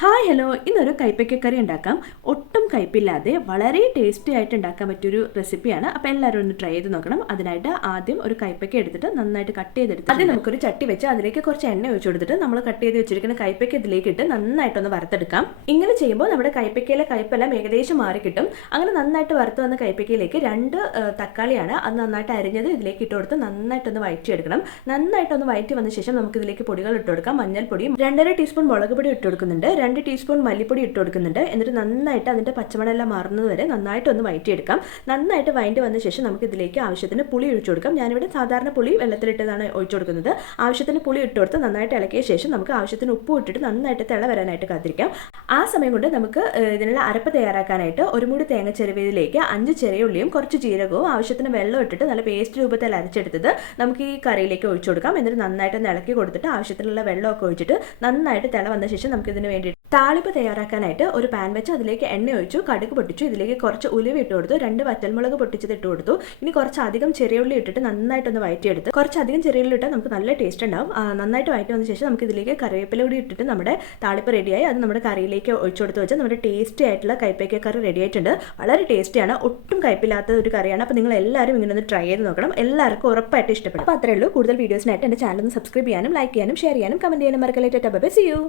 Hi hello, ഇന്നൊരു കൈപ്പയ്ക്കക്കറി ഉണ്ടാക്കാം. ഒട്ടും കയ്പില്ലാതെ വളരെ ടേസ്റ്റി ആയിട്ട് ഉണ്ടാക്കാൻ പറ്റിയൊരു റെസിപ്പിയാണ്. അപ്പോൾ എല്ലാവരും ഒന്ന് ട്രൈ ചെയ്ത് നോക്കണം. അതിനായിട്ട് ആദ്യം ഒരു കൈപ്പയ്ക്ക എടുത്തിട്ട് നന്നായിട്ട് കട്ട് ചെയ്തെടുത്ത് ആദ്യം നമുക്കൊരു ചട്ടി വെച്ച് അതിലേക്ക് കുറച്ച് എണ്ണ ഒഴിച്ചു കൊടുത്തിട്ട് നമ്മൾ കട്ട് ചെയ്ത് വെച്ചിരിക്കുന്ന കൈപ്പയ്ക്ക ഇതിലേക്ക് ഇട്ട് നന്നായിട്ടൊന്ന് വറുത്തെടുക്കാം. ഇങ്ങനെ ചെയ്യുമ്പോൾ നമ്മുടെ കൈപ്പയ്ക്കയിലെ കയ്പ്പെല്ലാം ഏകദേശം മാറി കിട്ടും. അങ്ങനെ നന്നായിട്ട് വറുത്ത് വന്ന കൈപ്പയ്ക്കയിലേക്ക് 2 തക്കാളിയാണ് അത് നന്നായിട്ട് അരിഞ്ഞത് ഇതിലേക്ക് ഇട്ട് കൊടുത്ത് നന്നായിട്ടൊന്ന് വഴറ്റിയെടുക്കണം. നന്നായിട്ടൊന്ന് വഴറ്റി വന്ന ശേഷം നമുക്ക് ഇതിലേക്ക് പൊടികൾ ഇട്ട് കൊടുക്കാം. മഞ്ഞൾപ്പൊടിയും 2.5 ടീസ്പൂൺ മുളക് പൊടി ഇട്ട് കൊടുക്കുന്നുണ്ട്. 2 ടീസ്പൂൺ മല്ലിപ്പൊടി ഇട്ട് കൊടുക്കുന്നുണ്ട്. എന്നിട്ട് നന്നായിട്ട് അതിൻ്റെ പച്ചമണമെല്ലാം മാറുന്നത് വരെ നന്നായിട്ട് ഒന്ന് വഴറ്റിയെടുക്കാം. നന്നായിട്ട് വഴറ്റി വന്ന ശേഷം നമുക്ക് ഇതിലേക്ക് ആവശ്യത്തിന് പുളി ഒഴിച്ചു കൊടുക്കാം. ഞാനിവിടെ സാധാരണ പുളി വെള്ളത്തിലിട്ടതാണ് ഒഴിച്ചു കൊടുക്കുന്നത്. ആവശ്യത്തിന് പുളി ഇട്ട് കൊടുത്ത് നന്നായിട്ട് ഇളക്കിയ ശേഷം നമുക്ക് ആവശ്യത്തിന് ഉപ്പ് ഇട്ടിട്ട് നന്നായിട്ട് തിള വരാനായിട്ട് കാത്തിരിക്കാം. ആ സമയം കൊണ്ട് നമുക്ക് ഇതിനുള്ള അരപ്പ് തയ്യാറാക്കാനായിട്ട് ഒരു മൂടി തേങ്ങ ചിരവിയതിലേക്ക് 5 ചെറിയ ഉള്ളിയും കുറച്ച് ജീരകവും ആവശ്യത്തിന് വെള്ളം ഇട്ടിട്ട് നല്ല പേസ്റ്റ് രൂപത്തിൽ അരച്ചെടുത്തത് നമുക്ക് ഈ കറിയിലേക്ക് ഒഴിച്ചു കൊടുക്കാം. എന്നിട്ട് നന്നായിട്ട് ഇളക്കി കൊടുത്തിട്ട് ആവശ്യത്തിനുള്ള വെള്ളമൊക്കെ ഒഴിച്ചിട്ട് നന്നായിട്ട് തിള വന്ന ശേഷം നമുക്ക് ഇതിന് വേണ്ടി താളിപ്പ് തയ്യാറാക്കാനായിട്ട് ഒരു പാൻ വെച്ച് അതിലേക്ക് എണ്ണ ഒഴിച്ചു, കടുക് പൊട്ടിച്ചു, ഇതിലേക്ക് കുറച്ച് ഉലുവ ഇട്ട് കൊടുത്തു, 2 വറ്റൽമുളക് പൊട്ടിച്ചത് ഇട്ട് കൊടുത്തു. ഇനി കുറച്ചധികം ചെറിയുള്ളി ഇട്ടിട്ട് നന്നായിട്ടൊന്ന് വഴറ്റിയെടുത്ത് കുറച്ചധികം ചെറിയുള്ളി ഇട്ടാൽ നമുക്ക് നല്ല ടേസ്റ്റ് ഉണ്ടാവും. നന്നായിട്ട് വഴറ്റി വന്ന ശേഷം നമുക്ക് ഇതിലേക്ക് കറിവേപ്പില കൂടി ഇട്ടിട്ട് നമ്മുടെ താളിപ്പ് റെഡിയായി. അത് നമ്മുടെ കറിയിലേക്ക് ഒഴിച്ചു കൊടുത്ത് വെച്ചാൽ നമ്മുടെ ടേസ്റ്റി ആയിട്ടുള്ള കൈപ്പയ്ക്ക കറി റെഡി ആയിട്ടുണ്ട്. വളരെ ടേസ്റ്റിയാണ്, ഒട്ടും കയ്പില്ലാത്ത ഒരു കറിയാണ്. അപ്പോൾ നിങ്ങൾ എല്ലാവരും ഇങ്ങനെ ഒന്ന് ട്രൈ ചെയ്ത് നോക്കണം. എല്ലാവർക്കും ഉറപ്പായിട്ട് ഇഷ്ടപ്പെടും. അപ്പോൾ അത്രയേ ഉള്ളൂ. കൂടുതൽ വീഡിയോസിനായിട്ട് എൻ്റെ ചാനൽ ഒന്ന് സബ്സ്ക്രൈബ് ചെയ്യാനും ലൈക്ക് ചെയ്യാനും ഷെയർ ചെയ്യാനും കമൻറ്റ് ചെയ്യാനും മറക്കല്ലേ. Tata bye bye, see U.